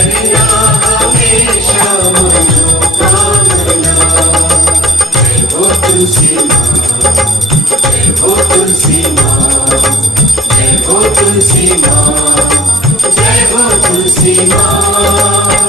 करना हमेशा मनोकामना। जय हो तुलसी माँ, जय हो तुलसी माँ, जय हो तुलसी माँ, जय हो तुलसी माँ।